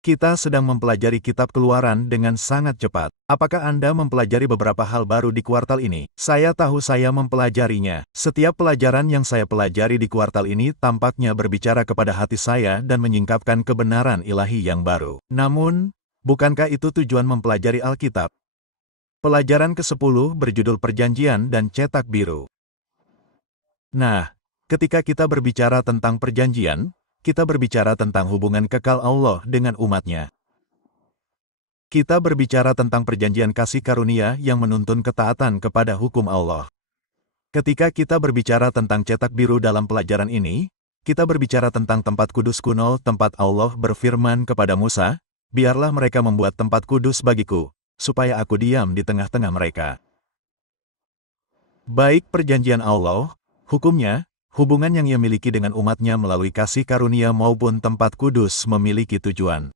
Kita sedang mempelajari kitab Keluaran dengan sangat cepat. Apakah Anda mempelajari beberapa hal baru di kuartal ini? Saya tahu saya mempelajarinya. Setiap pelajaran yang saya pelajari di kuartal ini tampaknya berbicara kepada hati saya dan menyingkapkan kebenaran ilahi yang baru. Namun, bukankah itu tujuan mempelajari Alkitab? Pelajaran ke-10 berjudul Perjanjian dan Cetak Biru. Nah, ketika kita berbicara tentang perjanjian, kita berbicara tentang hubungan kekal Allah dengan umatnya. Kita berbicara tentang perjanjian kasih karunia yang menuntun ketaatan kepada hukum Allah. Ketika kita berbicara tentang cetak biru dalam pelajaran ini, kita berbicara tentang tempat kudus kuno, tempat Allah berfirman kepada Musa, "Biarlah mereka membuat tempat kudus bagiku, supaya aku diam di tengah-tengah mereka." Baik perjanjian Allah, hukumnya, hubungan yang ia miliki dengan umatnya melalui kasih karunia maupun tempat kudus memiliki tujuan.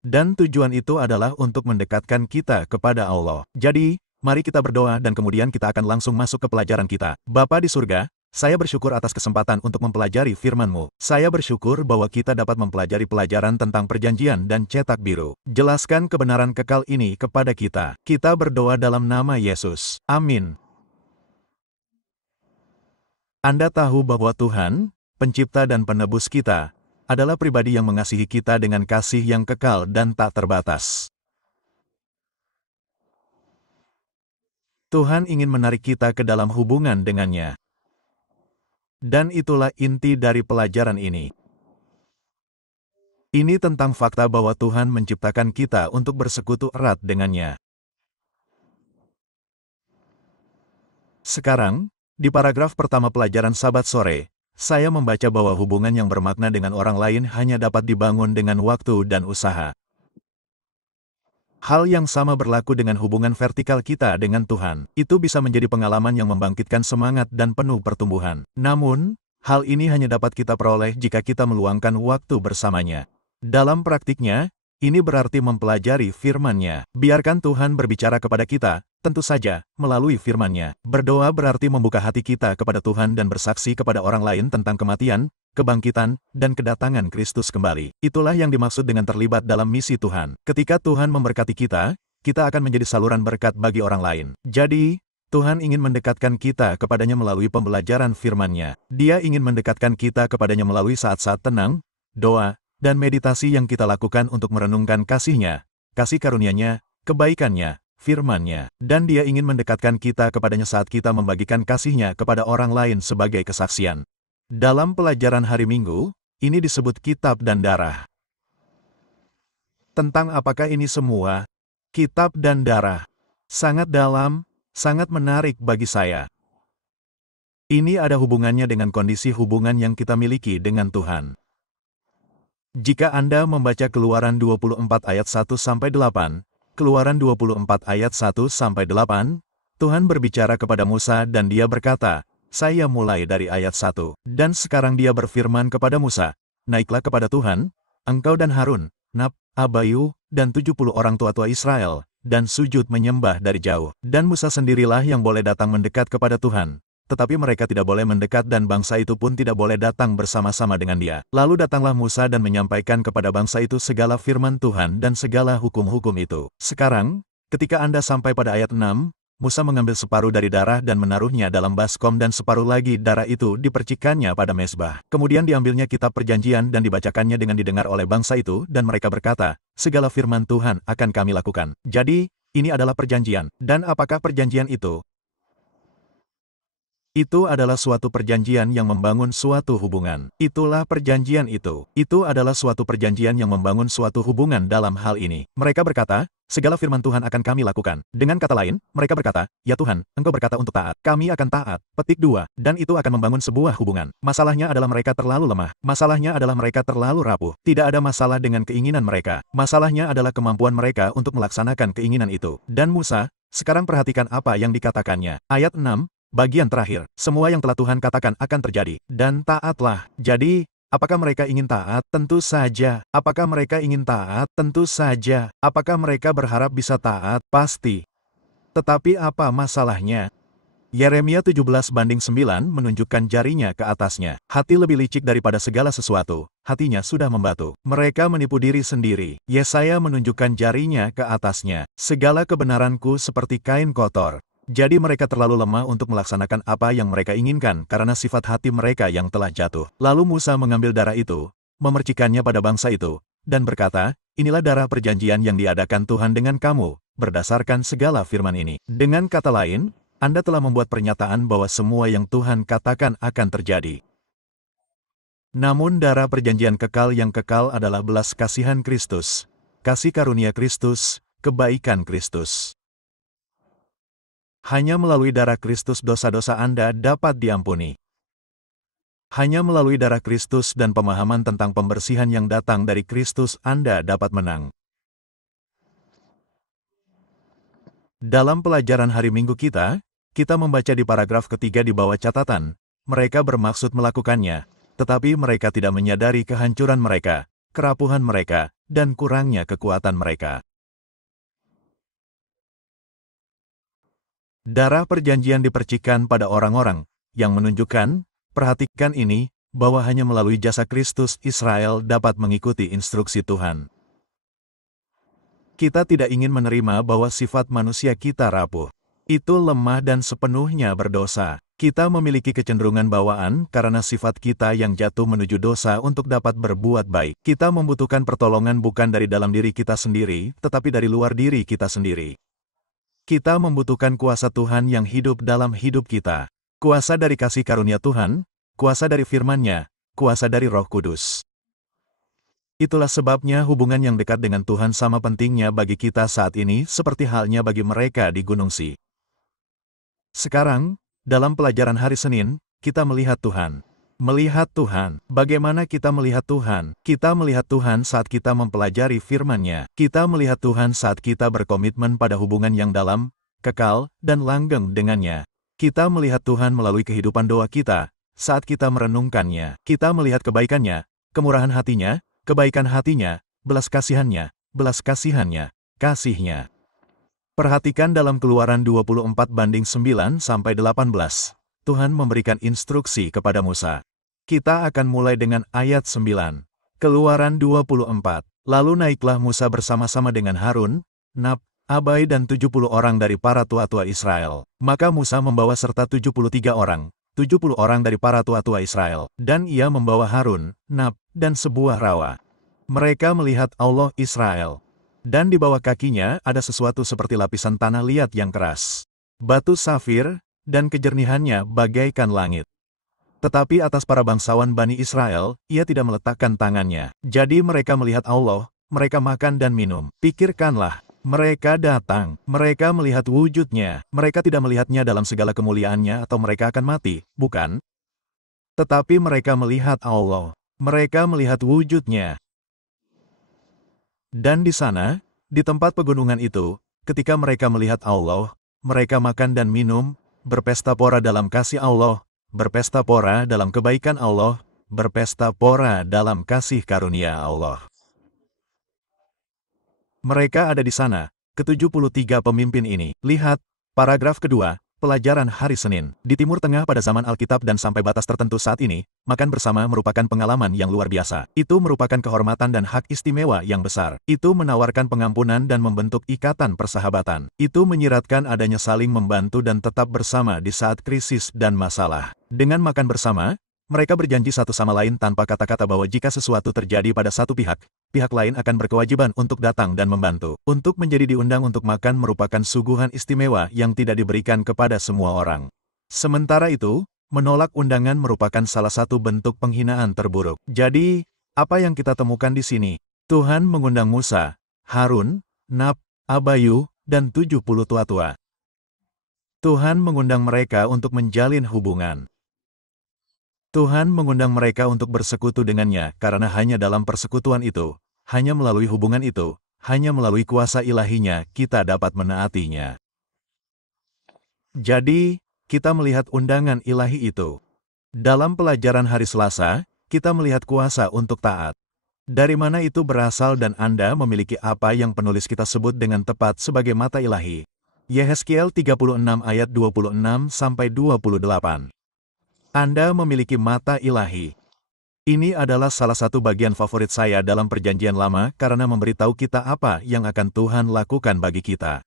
Dan tujuan itu adalah untuk mendekatkan kita kepada Allah. Jadi, mari kita berdoa dan kemudian kita akan langsung masuk ke pelajaran kita. Bapa di surga, saya bersyukur atas kesempatan untuk mempelajari firman-Mu. Saya bersyukur bahwa kita dapat mempelajari pelajaran tentang perjanjian dan cetak biru. Jelaskan kebenaran kekal ini kepada kita. Kita berdoa dalam nama Yesus. Amin. Anda tahu bahwa Tuhan, pencipta dan penebus kita, adalah pribadi yang mengasihi kita dengan kasih yang kekal dan tak terbatas. Tuhan ingin menarik kita ke dalam hubungan dengannya. Dan itulah inti dari pelajaran ini. Ini tentang fakta bahwa Tuhan menciptakan kita untuk bersekutu erat dengannya. Sekarang, di paragraf pertama pelajaran Sabat sore, saya membaca bahwa hubungan yang bermakna dengan orang lain hanya dapat dibangun dengan waktu dan usaha. Hal yang sama berlaku dengan hubungan vertikal kita dengan Tuhan. Itu bisa menjadi pengalaman yang membangkitkan semangat dan penuh pertumbuhan. Namun, hal ini hanya dapat kita peroleh jika kita meluangkan waktu bersamanya. Dalam praktiknya, ini berarti mempelajari firman-Nya. Biarkan Tuhan berbicara kepada kita, tentu saja, melalui firman-Nya. Berdoa berarti membuka hati kita kepada Tuhan dan bersaksi kepada orang lain tentang kematian, kebangkitan, dan kedatangan Kristus kembali. Itulah yang dimaksud dengan terlibat dalam misi Tuhan. Ketika Tuhan memberkati kita, kita akan menjadi saluran berkat bagi orang lain. Jadi, Tuhan ingin mendekatkan kita kepadanya melalui pembelajaran firman-Nya. Dia ingin mendekatkan kita kepadanya melalui saat-saat tenang, doa, dan meditasi yang kita lakukan untuk merenungkan kasih-Nya, kasih karunia-Nya, kebaikan-Nya, firman-Nya. Dan Dia ingin mendekatkan kita kepadanya saat kita membagikan kasih-Nya kepada orang lain sebagai kesaksian. Dalam pelajaran hari Minggu, ini disebut kitab dan darah. Tentang apakah ini semua? Kitab dan darah. Sangat dalam, sangat menarik bagi saya. Ini ada hubungannya dengan kondisi hubungan yang kita miliki dengan Tuhan. Jika Anda membaca Keluaran 24 ayat 1-8, Keluaran 24 ayat 1-8, Tuhan berbicara kepada Musa dan Dia berkata, saya mulai dari ayat 1. Dan sekarang Dia berfirman kepada Musa, naiklah kepada Tuhan, engkau dan Harun, Nab, Abayu, dan 70 orang tua-tua Israel, dan sujud menyembah dari jauh. Dan Musa sendirilah yang boleh datang mendekat kepada Tuhan. Tetapi mereka tidak boleh mendekat dan bangsa itu pun tidak boleh datang bersama-sama dengan dia. Lalu datanglah Musa dan menyampaikan kepada bangsa itu segala firman Tuhan dan segala hukum-hukum itu. Sekarang, ketika Anda sampai pada ayat 6, Musa mengambil separuh dari darah dan menaruhnya dalam baskom dan separuh lagi darah itu dipercikkannya pada mezbah. Kemudian diambilnya kitab perjanjian dan dibacakannya dengan didengar oleh bangsa itu dan mereka berkata, segala firman Tuhan akan kami lakukan. Jadi, ini adalah perjanjian. Dan apakah perjanjian itu? Itu adalah suatu perjanjian yang membangun suatu hubungan. Itulah perjanjian itu. Itu adalah suatu perjanjian yang membangun suatu hubungan dalam hal ini. Mereka berkata, segala firman Tuhan akan kami lakukan. Dengan kata lain, mereka berkata, ya Tuhan, Engkau berkata untuk taat. Kami akan taat. Petik 2. Dan itu akan membangun sebuah hubungan. Masalahnya adalah mereka terlalu lemah. Masalahnya adalah mereka terlalu rapuh. Tidak ada masalah dengan keinginan mereka. Masalahnya adalah kemampuan mereka untuk melaksanakan keinginan itu. Dan Musa, sekarang perhatikan apa yang dikatakannya. Ayat 6. Bagian terakhir, semua yang telah Tuhan katakan akan terjadi, dan taatlah. Jadi, apakah mereka ingin taat? Tentu saja. Apakah mereka ingin taat? Tentu saja. Apakah mereka berharap bisa taat? Pasti. Tetapi apa masalahnya? Yeremia 17:9 menunjukkan jarinya ke atasnya. Hati lebih licik daripada segala sesuatu, hatinya sudah membatu. Mereka menipu diri sendiri. Yesaya menunjukkan jarinya ke atasnya. Segala kebenaranku seperti kain kotor. Jadi mereka terlalu lemah untuk melaksanakan apa yang mereka inginkan karena sifat hati mereka yang telah jatuh. Lalu Musa mengambil darah itu, memercikannya pada bangsa itu, dan berkata, inilah darah perjanjian yang diadakan Tuhan dengan kamu, berdasarkan segala firman ini. Dengan kata lain, Anda telah membuat pernyataan bahwa semua yang Tuhan katakan akan terjadi. Namun darah perjanjian kekal yang kekal adalah belas kasihan Kristus, kasih karunia Kristus, kebaikan Kristus. Hanya melalui darah Kristus dosa-dosa Anda dapat diampuni. Hanya melalui darah Kristus dan pemahaman tentang pembersihan yang datang dari Kristus Anda dapat menang. Dalam pelajaran hari Minggu kita membaca di paragraf ketiga di bawah catatan, mereka bermaksud melakukannya, tetapi mereka tidak menyadari kehancuran mereka, kerapuhan mereka, dan kurangnya kekuatan mereka. Darah perjanjian dipercikan pada orang-orang, yang menunjukkan, perhatikan ini, bahwa hanya melalui jasa Kristus Israel dapat mengikuti instruksi Tuhan. Kita tidak ingin menerima bahwa sifat manusia kita rapuh. Itu lemah dan sepenuhnya berdosa. Kita memiliki kecenderungan bawaan karena sifat kita yang jatuh menuju dosa untuk dapat berbuat baik. Kita membutuhkan pertolongan bukan dari dalam diri kita sendiri, tetapi dari luar diri kita sendiri. Kita membutuhkan kuasa Tuhan yang hidup dalam hidup kita. Kuasa dari kasih karunia Tuhan, kuasa dari firman-Nya, kuasa dari Roh Kudus. Itulah sebabnya hubungan yang dekat dengan Tuhan sama pentingnya bagi kita saat ini seperti halnya bagi mereka di Gunung Si. Sekarang, dalam pelajaran hari Senin, kita melihat Tuhan. Melihat Tuhan. Bagaimana kita melihat Tuhan? Kita melihat Tuhan saat kita mempelajari firman-Nya. Kita melihat Tuhan saat kita berkomitmen pada hubungan yang dalam, kekal, dan langgeng dengannya. Kita melihat Tuhan melalui kehidupan doa kita, saat kita merenungkannya. Kita melihat kebaikan-Nya, kemurahan hati-Nya, kebaikan hati-Nya, belas kasihan-Nya, kasih-Nya. Perhatikan dalam Keluaran 24:9-18, Tuhan memberikan instruksi kepada Musa. Kita akan mulai dengan ayat 9. Keluaran 24. Lalu naiklah Musa bersama-sama dengan Harun, Nab, Abai dan 70 orang dari para tua-tua Israel. Maka Musa membawa serta 73 orang, 70 orang dari para tua-tua Israel, dan ia membawa Harun, Nab, dan sebuah rawa. Mereka melihat Allah Israel. Dan di bawah kakinya ada sesuatu seperti lapisan tanah liat yang keras. Batu safir, dan kejernihannya bagaikan langit. Tetapi atas para bangsawan Bani Israel, ia tidak meletakkan tangannya. Jadi mereka melihat Allah, mereka makan dan minum. Pikirkanlah, mereka datang, mereka melihat wujudnya. Mereka tidak melihatnya dalam segala kemuliaannya atau mereka akan mati, bukan? Tetapi mereka melihat Allah, mereka melihat wujudnya. Dan di sana, di tempat pegunungan itu, ketika mereka melihat Allah, mereka makan dan minum, berpesta pora dalam kasih Allah, berpesta pora dalam kebaikan Allah, berpesta pora dalam kasih karunia Allah. Mereka ada di sana, ke-73 pemimpin ini. Lihat, paragraf kedua, pelajaran hari Senin. Di Timur Tengah pada zaman Alkitab dan sampai batas tertentu saat ini, makan bersama merupakan pengalaman yang luar biasa. Itu merupakan kehormatan dan hak istimewa yang besar. Itu menawarkan pengampunan dan membentuk ikatan persahabatan. Itu menyiratkan adanya saling membantu dan tetap bersama di saat krisis dan masalah. Dengan makan bersama, mereka berjanji satu sama lain tanpa kata-kata bahwa jika sesuatu terjadi pada satu pihak, pihak lain akan berkewajiban untuk datang dan membantu. Untuk menjadi diundang untuk makan merupakan suguhan istimewa yang tidak diberikan kepada semua orang. Sementara itu, menolak undangan merupakan salah satu bentuk penghinaan terburuk. Jadi, apa yang kita temukan di sini? Tuhan mengundang Musa, Harun, Nab, Abayu, dan 70 tua-tua. Tuhan mengundang mereka untuk menjalin hubungan. Tuhan mengundang mereka untuk bersekutu dengannya karena hanya dalam persekutuan itu, hanya melalui hubungan itu, hanya melalui kuasa ilahinya kita dapat menaatinya. Jadi, kita melihat undangan ilahi itu. Dalam pelajaran hari Selasa, kita melihat kuasa untuk taat. Dari mana itu berasal dan Anda memiliki apa yang penulis kita sebut dengan tepat sebagai mata ilahi. Yehezkiel 36 ayat 26-28. Anda memiliki mata ilahi. Ini adalah salah satu bagian favorit saya dalam Perjanjian Lama karena memberitahu kita apa yang akan Tuhan lakukan bagi kita.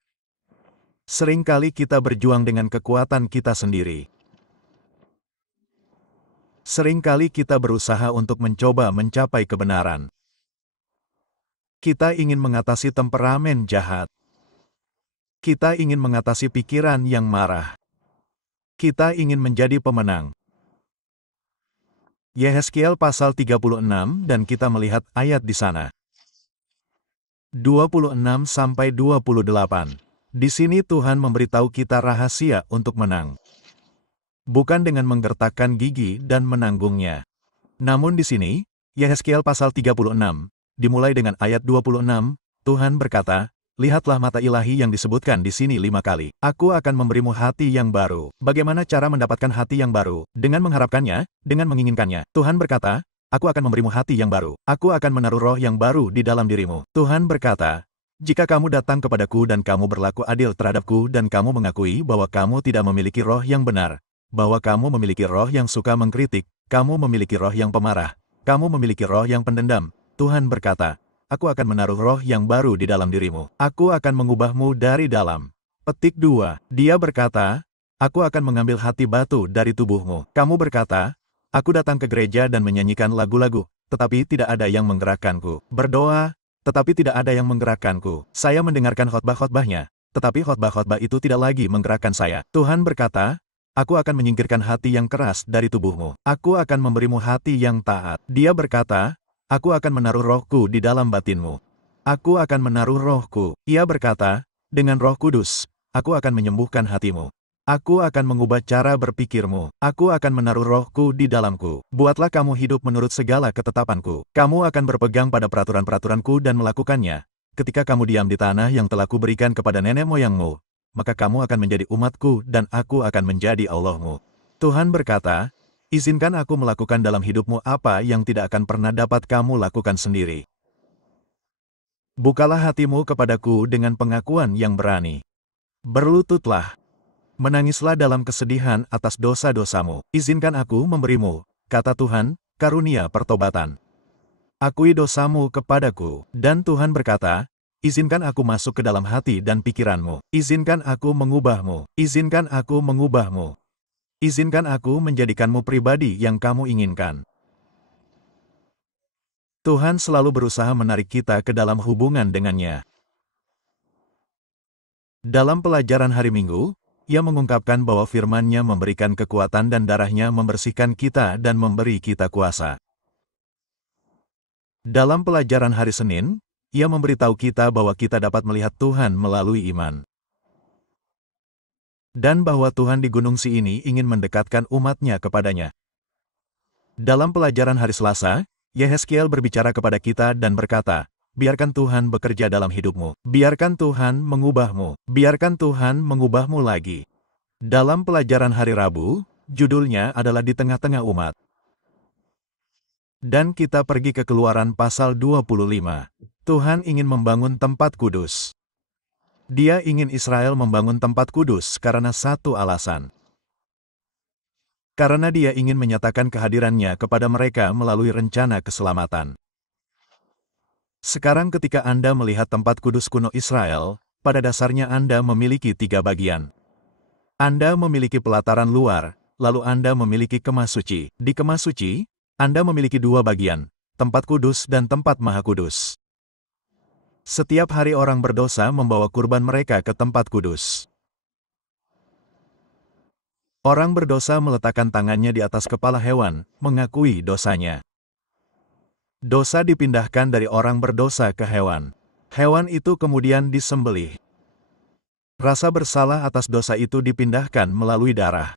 Seringkali kita berjuang dengan kekuatan kita sendiri. Seringkali kita berusaha untuk mencoba mencapai kebenaran. Kita ingin mengatasi temperamen jahat. Kita ingin mengatasi pikiran yang marah. Kita ingin menjadi pemenang. Yehezkiel pasal 36 dan kita melihat ayat di sana. 26-28. Di sini Tuhan memberitahu kita rahasia untuk menang. Bukan dengan menggertakkan gigi dan menanggungnya. Namun di sini, Yehezkiel pasal 36, dimulai dengan ayat 26, Tuhan berkata, lihatlah mata ilahi yang disebutkan di sini 5 kali. Aku akan memberimu hati yang baru. Bagaimana cara mendapatkan hati yang baru? Dengan mengharapkannya, dengan menginginkannya. Tuhan berkata, aku akan memberimu hati yang baru. Aku akan menaruh roh yang baru di dalam dirimu. Tuhan berkata, jika kamu datang kepadaku dan kamu berlaku adil terhadapku dan kamu mengakui bahwa kamu tidak memiliki roh yang benar, bahwa kamu memiliki roh yang suka mengkritik, kamu memiliki roh yang pemarah, kamu memiliki roh yang pendendam, Tuhan berkata, aku akan menaruh roh yang baru di dalam dirimu. Aku akan mengubahmu dari dalam. Petik 2. Dia berkata, aku akan mengambil hati batu dari tubuhmu. Kamu berkata, aku datang ke gereja dan menyanyikan lagu-lagu, tetapi tidak ada yang menggerakkanku. Berdoa, tetapi tidak ada yang menggerakkanku. Saya mendengarkan khotbah-khotbahnya, tetapi khotbah-khotbah itu tidak lagi menggerakkan saya. Tuhan berkata, aku akan menyingkirkan hati yang keras dari tubuhmu. Aku akan memberimu hati yang taat. Dia berkata, aku akan menaruh rohku di dalam batinmu. Aku akan menaruh rohku. Ia berkata, dengan Roh Kudus, aku akan menyembuhkan hatimu. Aku akan mengubah cara berpikirmu. Aku akan menaruh rohku di dalamku. Buatlah kamu hidup menurut segala ketetapanku. Kamu akan berpegang pada peraturan-peraturanku dan melakukannya. Ketika kamu diam di tanah yang telah kuberikan kepada nenek moyangmu, maka kamu akan menjadi umatku dan aku akan menjadi Allahmu. Tuhan berkata, izinkan aku melakukan dalam hidupmu apa yang tidak akan pernah dapat kamu lakukan sendiri. Bukalah hatimu kepadaku dengan pengakuan yang berani. Berlututlah. Menangislah dalam kesedihan atas dosa-dosamu. Izinkan aku memberimu, kata Tuhan, karunia pertobatan. Akui dosamu kepadaku. Dan Tuhan berkata, izinkan aku masuk ke dalam hati dan pikiranmu. Izinkan aku mengubahmu. Izinkan aku mengubahmu. Izinkan aku menjadikanmu pribadi yang kamu inginkan. Tuhan selalu berusaha menarik kita ke dalam hubungan dengannya. Dalam pelajaran hari Minggu, Ia mengungkapkan bahwa firman-Nya memberikan kekuatan dan darah-Nya membersihkan kita dan memberi kita kuasa. Dalam pelajaran hari Senin, Ia memberitahu kita bahwa kita dapat melihat Tuhan melalui iman. Dan bahwa Tuhan di Gunung Siini ingin mendekatkan umat-Nya kepadanya. Dalam pelajaran hari Selasa, Yehezkiel berbicara kepada kita dan berkata, biarkan Tuhan bekerja dalam hidupmu. Biarkan Tuhan mengubahmu. Biarkan Tuhan mengubahmu lagi. Dalam pelajaran hari Rabu, judulnya adalah di tengah-tengah umat. Dan kita pergi ke Keluaran pasal 25. Tuhan ingin membangun tempat kudus. Dia ingin Israel membangun tempat kudus karena satu alasan. Karena Dia ingin menyatakan kehadirannya kepada mereka melalui rencana keselamatan. Sekarang ketika Anda melihat tempat kudus kuno Israel, pada dasarnya Anda memiliki 3 bagian. Anda memiliki pelataran luar, lalu Anda memiliki kemah suci. Di kemah suci, Anda memiliki 2 bagian, tempat kudus dan tempat maha kudus. Setiap hari orang berdosa membawa kurban mereka ke tempat kudus. Orang berdosa meletakkan tangannya di atas kepala hewan, mengakui dosanya. Dosa dipindahkan dari orang berdosa ke hewan. Hewan itu kemudian disembelih. Rasa bersalah atas dosa itu dipindahkan melalui darah.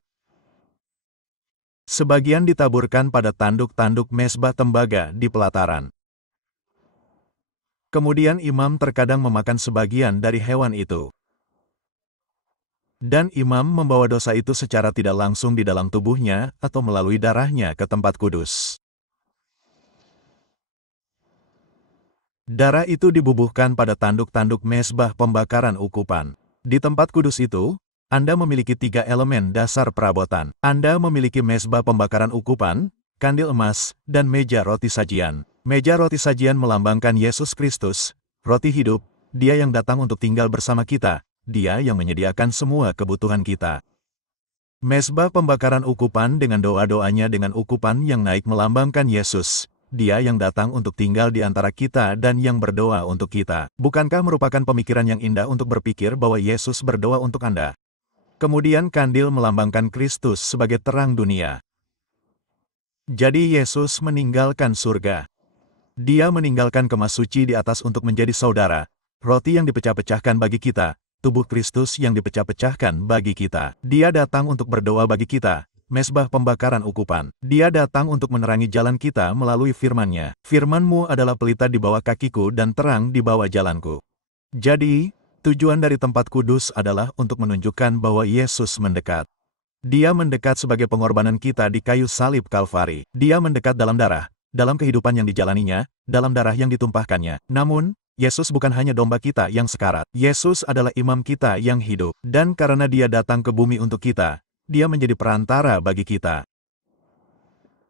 Sebagian ditaburkan pada tanduk-tanduk mezbah tembaga di pelataran. Kemudian imam terkadang memakan sebagian dari hewan itu. Dan imam membawa dosa itu secara tidak langsung di dalam tubuhnya atau melalui darahnya ke tempat kudus. Darah itu dibubuhkan pada tanduk-tanduk mezbah pembakaran ukupan. Di tempat kudus itu, Anda memiliki 3 elemen dasar perabotan. Anda memiliki mezbah pembakaran ukupan, kandil emas, dan meja roti sajian. Meja roti sajian melambangkan Yesus Kristus, roti hidup, Dia yang datang untuk tinggal bersama kita, Dia yang menyediakan semua kebutuhan kita. Mezbah pembakaran ukupan dengan doa-doanya dengan ukupan yang naik melambangkan Yesus, Dia yang datang untuk tinggal di antara kita dan yang berdoa untuk kita. Bukankah merupakan pemikiran yang indah untuk berpikir bahwa Yesus berdoa untuk Anda? Kemudian kandil melambangkan Kristus sebagai terang dunia. Jadi Yesus meninggalkan surga. Dia meninggalkan kemas suci di atas untuk menjadi saudara, roti yang dipecah-pecahkan bagi kita, tubuh Kristus yang dipecah-pecahkan bagi kita. Dia datang untuk berdoa bagi kita, mezbah pembakaran ukupan. Dia datang untuk menerangi jalan kita melalui firman-Nya. Firman-Mu adalah pelita di bawah kakiku dan terang di bawah jalanku. Jadi, tujuan dari tempat kudus adalah untuk menunjukkan bahwa Yesus mendekat. Dia mendekat sebagai pengorbanan kita di kayu salib Kalvari. Dia mendekat dalam darah, dalam kehidupan yang dijalaninya, dalam darah yang ditumpahkannya. Namun, Yesus bukan hanya domba kita yang sekarat. Yesus adalah imam kita yang hidup. Dan karena Dia datang ke bumi untuk kita, Dia menjadi perantara bagi kita.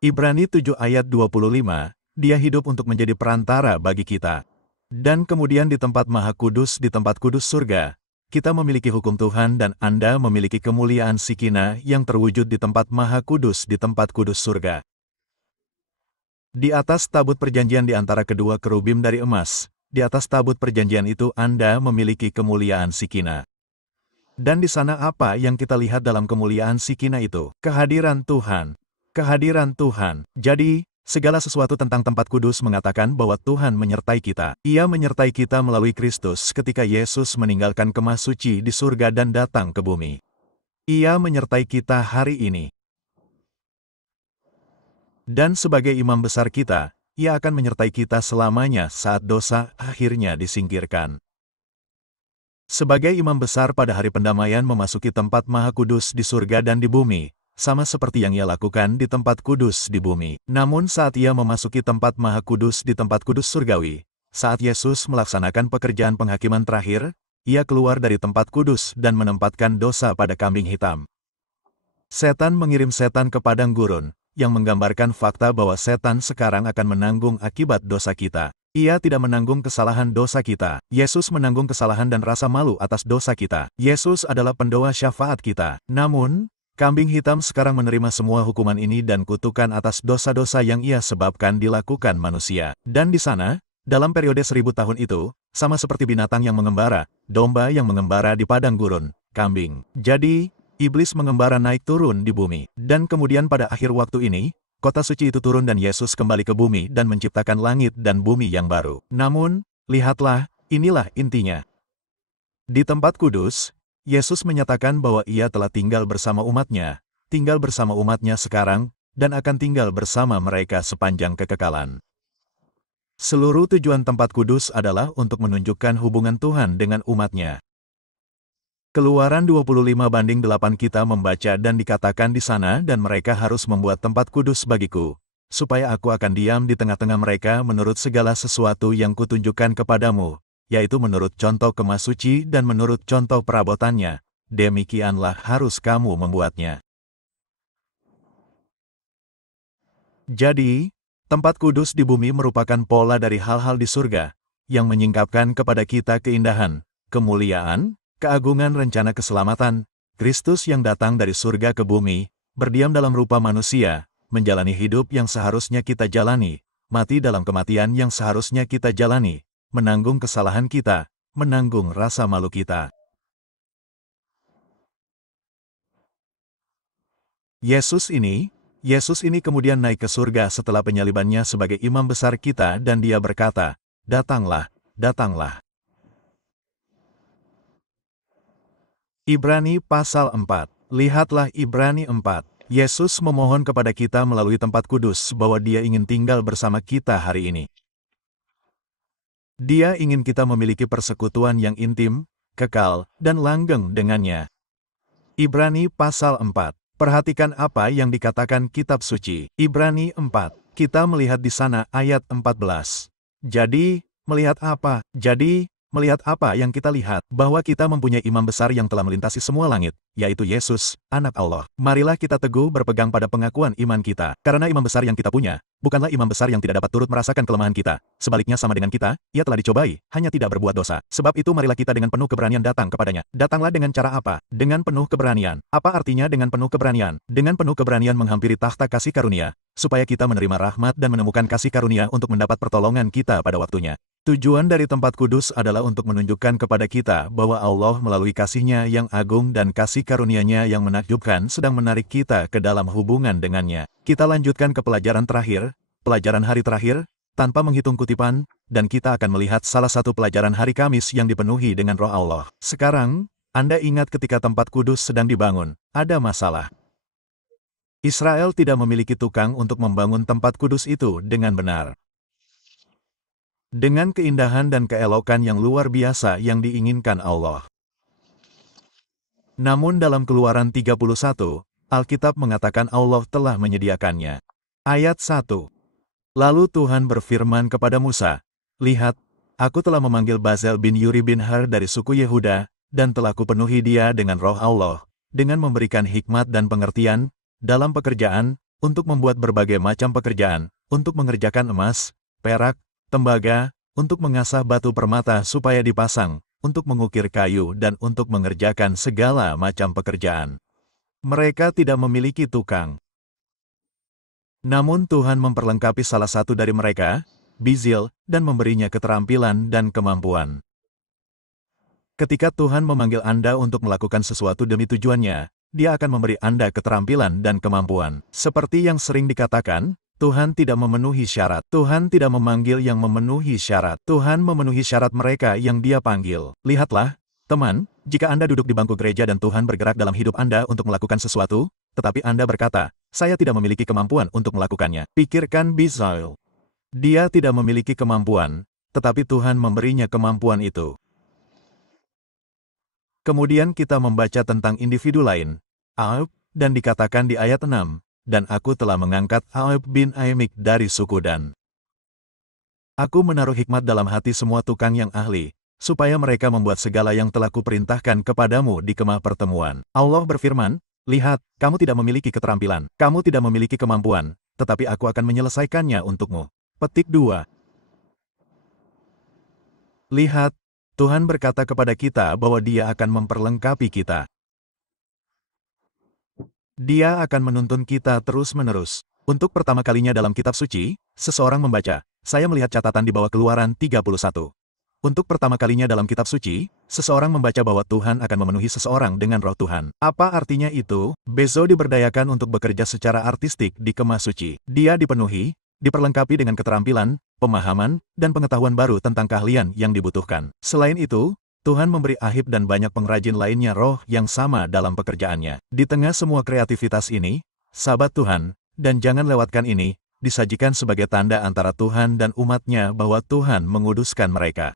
Ibrani 7 ayat 25, Dia hidup untuk menjadi perantara bagi kita. Dan kemudian di tempat maha kudus, di tempat kudus surga, kita memiliki hukum Tuhan dan Anda memiliki kemuliaan Shekhinah yang terwujud di tempat maha kudus, di tempat kudus surga. Di atas tabut perjanjian di antara kedua kerubim dari emas, di atas tabut perjanjian itu Anda memiliki kemuliaan Shekhinah. Dan di sana apa yang kita lihat dalam kemuliaan Shekhinah itu? Kehadiran Tuhan. Kehadiran Tuhan. Jadi, segala sesuatu tentang tempat kudus mengatakan bahwa Tuhan menyertai kita. Ia menyertai kita melalui Kristus ketika Yesus meninggalkan kemah suci di surga dan datang ke bumi. Ia menyertai kita hari ini. Dan sebagai imam besar kita, Ia akan menyertai kita selamanya saat dosa akhirnya disingkirkan. Sebagai imam besar pada hari pendamaian memasuki tempat maha kudus di surga dan di bumi, sama seperti yang Ia lakukan di tempat kudus di bumi. Namun saat Ia memasuki tempat maha kudus di tempat kudus surgawi, saat Yesus melaksanakan pekerjaan penghakiman terakhir, Ia keluar dari tempat kudus dan menempatkan dosa pada kambing hitam. Setan mengirim setan ke padang gurun, yang menggambarkan fakta bahwa setan sekarang akan menanggung akibat dosa kita. Ia tidak menanggung kesalahan dosa kita. Yesus menanggung kesalahan dan rasa malu atas dosa kita. Yesus adalah pendoa syafaat kita. Namun, kambing hitam sekarang menerima semua hukuman ini dan kutukan atas dosa-dosa yang Ia sebabkan dilakukan manusia. Dan di sana, dalam periode 1000 tahun itu, sama seperti binatang yang mengembara, domba yang mengembara di padang gurun, kambing. Jadi, iblis mengembara naik turun di bumi. Dan kemudian pada akhir waktu ini, kota suci itu turun dan Yesus kembali ke bumi dan menciptakan langit dan bumi yang baru. Namun, lihatlah, inilah intinya. Di tempat kudus, Yesus menyatakan bahwa Ia telah tinggal bersama umat-Nya sekarang, dan akan tinggal bersama mereka sepanjang kekekalan. Seluruh tujuan tempat kudus adalah untuk menunjukkan hubungan Tuhan dengan umat-Nya. Keluaran 25:8 kita membaca dan dikatakan di sana dan mereka harus membuat tempat kudus bagiku, supaya aku akan diam di tengah-tengah mereka menurut segala sesuatu yang kutunjukkan kepadamu, yaitu menurut contoh kemah suci dan menurut contoh perabotannya, demikianlah harus kamu membuatnya. Jadi, tempat kudus di bumi merupakan pola dari hal-hal di surga, yang menyingkapkan kepada kita keindahan, kemuliaan, keagungan rencana keselamatan, Kristus yang datang dari surga ke bumi, berdiam dalam rupa manusia, menjalani hidup yang seharusnya kita jalani, mati dalam kematian yang seharusnya kita jalani, menanggung kesalahan kita, menanggung rasa malu kita. Yesus ini kemudian naik ke surga setelah penyalibannya sebagai imam besar kita dan Dia berkata, "Datanglah, datanglah." Ibrani pasal 4. Lihatlah Ibrani 4. Yesus memohon kepada kita melalui tempat kudus bahwa Dia ingin tinggal bersama kita hari ini. Dia ingin kita memiliki persekutuan yang intim, kekal, dan langgeng dengannya. Ibrani pasal 4. Perhatikan apa yang dikatakan kitab suci. Ibrani 4. Kita melihat di sana ayat 14. Jadi, melihat apa? Jadi, melihat apa yang kita lihat, bahwa kita mempunyai imam besar yang telah melintasi semua langit, yaitu Yesus, Anak Allah. Marilah kita teguh berpegang pada pengakuan iman kita. Karena imam besar yang kita punya, bukanlah imam besar yang tidak dapat turut merasakan kelemahan kita. Sebaliknya sama dengan kita, ia telah dicobai, hanya tidak berbuat dosa. Sebab itu marilah kita dengan penuh keberanian datang kepadanya. Datanglah dengan cara apa? Dengan penuh keberanian. Apa artinya dengan penuh keberanian? Dengan penuh keberanian menghampiri takhta kasih karunia, supaya kita menerima rahmat dan menemukan kasih karunia untuk mendapat pertolongan kita pada waktunya. Tujuan dari tempat kudus adalah untuk menunjukkan kepada kita bahwa Allah melalui kasih-Nya yang agung dan kasih karunia-Nya yang menakjubkan sedang menarik kita ke dalam hubungan dengannya. Kita lanjutkan ke pelajaran terakhir, pelajaran hari terakhir, tanpa menghitung kutipan, dan kita akan melihat salah satu pelajaran hari Kamis yang dipenuhi dengan Roh Allah. Sekarang, Anda ingat ketika tempat kudus sedang dibangun, ada masalah. Israel tidak memiliki tukang untuk membangun tempat kudus itu dengan benar. Dengan keindahan dan keelokan yang luar biasa yang diinginkan Allah. Namun dalam Keluaran 31, Alkitab mengatakan Allah telah menyediakannya. Ayat 1. Lalu Tuhan berfirman kepada Musa, "Lihat, aku telah memanggil Bazel bin Uri bin Har dari suku Yehuda, dan telah kupenuhi dia dengan Roh Allah, dengan memberikan hikmat dan pengertian, dalam pekerjaan, untuk membuat berbagai macam pekerjaan, untuk mengerjakan emas, perak, tembaga, untuk mengasah batu permata supaya dipasang, untuk mengukir kayu dan untuk mengerjakan segala macam pekerjaan." Mereka tidak memiliki tukang. Namun Tuhan memperlengkapi salah satu dari mereka, Bizil, dan memberinya keterampilan dan kemampuan. Ketika Tuhan memanggil Anda untuk melakukan sesuatu demi tujuannya, Dia akan memberi Anda keterampilan dan kemampuan. Seperti yang sering dikatakan, Tuhan tidak memenuhi syarat. Tuhan tidak memanggil yang memenuhi syarat. Tuhan memenuhi syarat mereka yang Dia panggil. Lihatlah, teman, jika Anda duduk di bangku gereja dan Tuhan bergerak dalam hidup Anda untuk melakukan sesuatu, tetapi Anda berkata, "Saya tidak memiliki kemampuan untuk melakukannya." Pikirkan Bizil. Dia tidak memiliki kemampuan, tetapi Tuhan memberinya kemampuan itu. Kemudian kita membaca tentang individu lain, Aub, dan dikatakan di ayat 6, "Dan aku telah mengangkat Aub bin Aimik dari suku Dan. Aku menaruh hikmat dalam hati semua tukang yang ahli, supaya mereka membuat segala yang telah kuperintahkan kepadamu di kemah pertemuan." Allah berfirman, "Lihat, kamu tidak memiliki keterampilan, kamu tidak memiliki kemampuan, tetapi aku akan menyelesaikannya untukmu." Petik 2. Lihat, Tuhan berkata kepada kita bahwa Dia akan memperlengkapi kita. Dia akan menuntun kita terus-menerus. Untuk pertama kalinya dalam kitab suci, seseorang membaca, saya melihat catatan di bawah Keluaran 31. Untuk pertama kalinya dalam kitab suci, seseorang membaca bahwa Tuhan akan memenuhi seseorang dengan Roh Tuhan. Apa artinya itu? Bezo diberdayakan untuk bekerja secara artistik di kemah suci. Dia dipenuhi, diperlengkapi dengan keterampilan, pemahaman, dan pengetahuan baru tentang keahlian yang dibutuhkan. Selain itu, Tuhan memberi Ahib dan banyak pengrajin lainnya roh yang sama dalam pekerjaannya. Di tengah semua kreativitas ini, sahabat Tuhan, dan jangan lewatkan ini, disajikan sebagai tanda antara Tuhan dan umat-Nya bahwa Tuhan menguduskan mereka.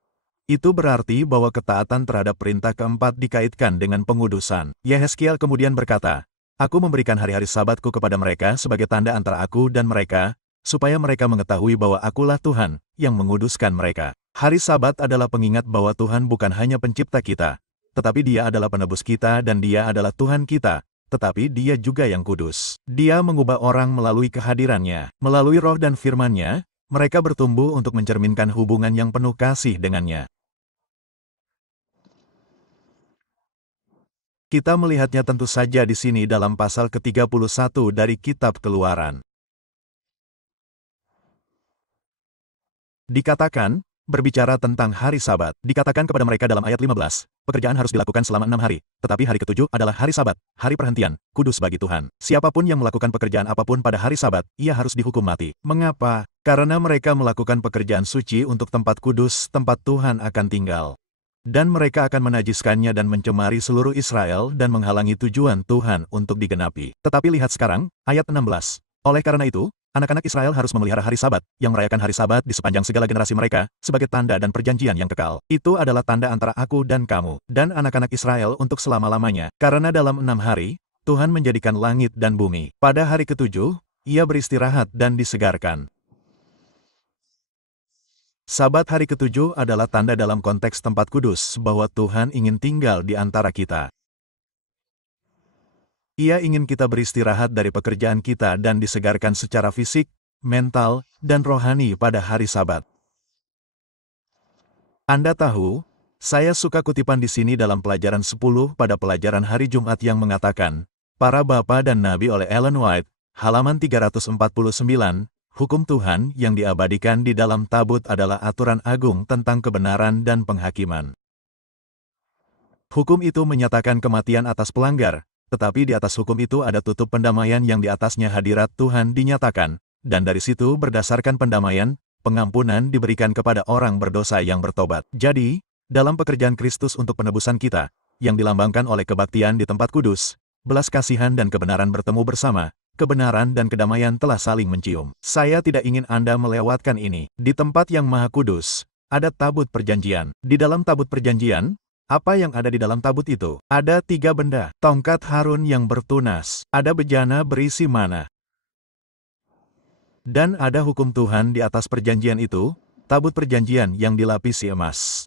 Itu berarti bahwa ketaatan terhadap perintah keempat dikaitkan dengan pengudusan. Yehezkiel kemudian berkata, "Aku memberikan hari-hari Sabatku kepada mereka sebagai tanda antara aku dan mereka, supaya mereka mengetahui bahwa akulah Tuhan yang menguduskan mereka." Hari Sabat adalah pengingat bahwa Tuhan bukan hanya pencipta kita, tetapi Dia adalah penebus kita dan Dia adalah Tuhan kita, tetapi Dia juga yang kudus. Dia mengubah orang melalui kehadirannya. Melalui roh dan firman-Nya, mereka bertumbuh untuk mencerminkan hubungan yang penuh kasih dengannya. Kita melihatnya tentu saja di sini dalam pasal ke-31 dari Kitab Keluaran. Dikatakan, berbicara tentang hari Sabat, dikatakan kepada mereka dalam ayat 15, pekerjaan harus dilakukan selama 6 hari, tetapi hari ke-7 adalah hari Sabat, hari perhentian, kudus bagi Tuhan. Siapapun yang melakukan pekerjaan apapun pada hari Sabat, ia harus dihukum mati. Mengapa? Karena mereka melakukan pekerjaan suci untuk tempat kudus, tempat Tuhan akan tinggal. Dan mereka akan menajiskannya dan mencemari seluruh Israel dan menghalangi tujuan Tuhan untuk digenapi. Tetapi lihat sekarang, ayat 16. Oleh karena itu, anak-anak Israel harus memelihara hari Sabat, yang merayakan hari Sabat di sepanjang segala generasi mereka, sebagai tanda dan perjanjian yang kekal. Itu adalah tanda antara aku dan kamu, dan anak-anak Israel untuk selama-lamanya. Karena dalam 6 hari, Tuhan menjadikan langit dan bumi. Pada hari ke-7, Ia beristirahat dan disegarkan. Sabat hari ketujuh adalah tanda dalam konteks tempat kudus bahwa Tuhan ingin tinggal di antara kita. Ia ingin kita beristirahat dari pekerjaan kita dan disegarkan secara fisik, mental, dan rohani pada hari Sabat. Anda tahu, saya suka kutipan di sini dalam pelajaran 10 pada pelajaran hari Jumat yang mengatakan, Para Bapa dan Nabi oleh Ellen White, halaman 349, hukum Tuhan yang diabadikan di dalam tabut adalah aturan agung tentang kebenaran dan penghakiman. Hukum itu menyatakan kematian atas pelanggar, tetapi di atas hukum itu ada tutup pendamaian yang di atasnya hadirat Tuhan dinyatakan, dan dari situ berdasarkan pendamaian, pengampunan diberikan kepada orang berdosa yang bertobat. Jadi, dalam pekerjaan Kristus untuk penebusan kita, yang dilambangkan oleh kebaktian di tempat kudus, belas kasihan dan kebenaran bertemu bersama, kebenaran dan kedamaian telah saling mencium. Saya tidak ingin Anda melewatkan ini. Di tempat yang maha kudus, ada tabut perjanjian. Di dalam tabut perjanjian, apa yang ada di dalam tabut itu? Ada 3 benda. Tongkat Harun yang bertunas, ada bejana berisi mana. Dan ada hukum Tuhan di atas perjanjian itu, tabut perjanjian yang dilapisi emas.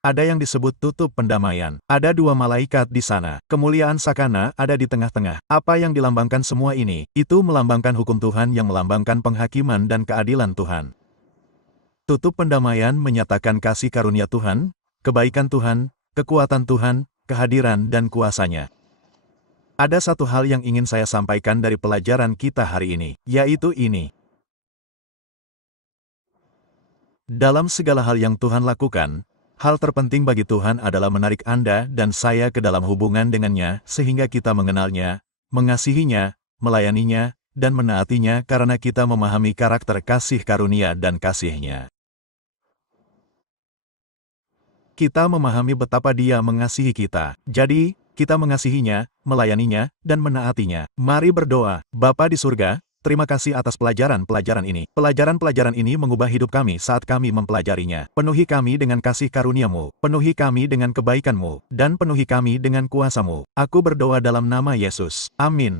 Ada yang disebut tutup pendamaian. Ada 2 malaikat di sana. Kemuliaan Sakana ada di tengah-tengah. Apa yang dilambangkan semua ini? Itu melambangkan hukum Tuhan yang melambangkan penghakiman dan keadilan Tuhan. Tutup pendamaian menyatakan kasih karunia Tuhan, kebaikan Tuhan, kekuatan Tuhan, kehadiran dan kuasanya. Ada satu hal yang ingin saya sampaikan dari pelajaran kita hari ini, yaitu ini. Dalam segala hal yang Tuhan lakukan, hal terpenting bagi Tuhan adalah menarik Anda dan saya ke dalam hubungan dengannya sehingga kita mengenalnya, mengasihinya, melayaninya, dan menaatinya karena kita memahami karakter kasih karunia dan kasih-Nya. Kita memahami betapa Dia mengasihi kita. Jadi, kita mengasihinya, melayaninya, dan menaatinya. Mari berdoa. Bapa di surga, terima kasih atas pelajaran-pelajaran ini. Pelajaran-pelajaran ini mengubah hidup kami saat kami mempelajarinya. Penuhi kami dengan kasih karunia-Mu, penuhi kami dengan kebaikan-Mu, dan penuhi kami dengan kuasa-Mu. Aku berdoa dalam nama Yesus. Amin.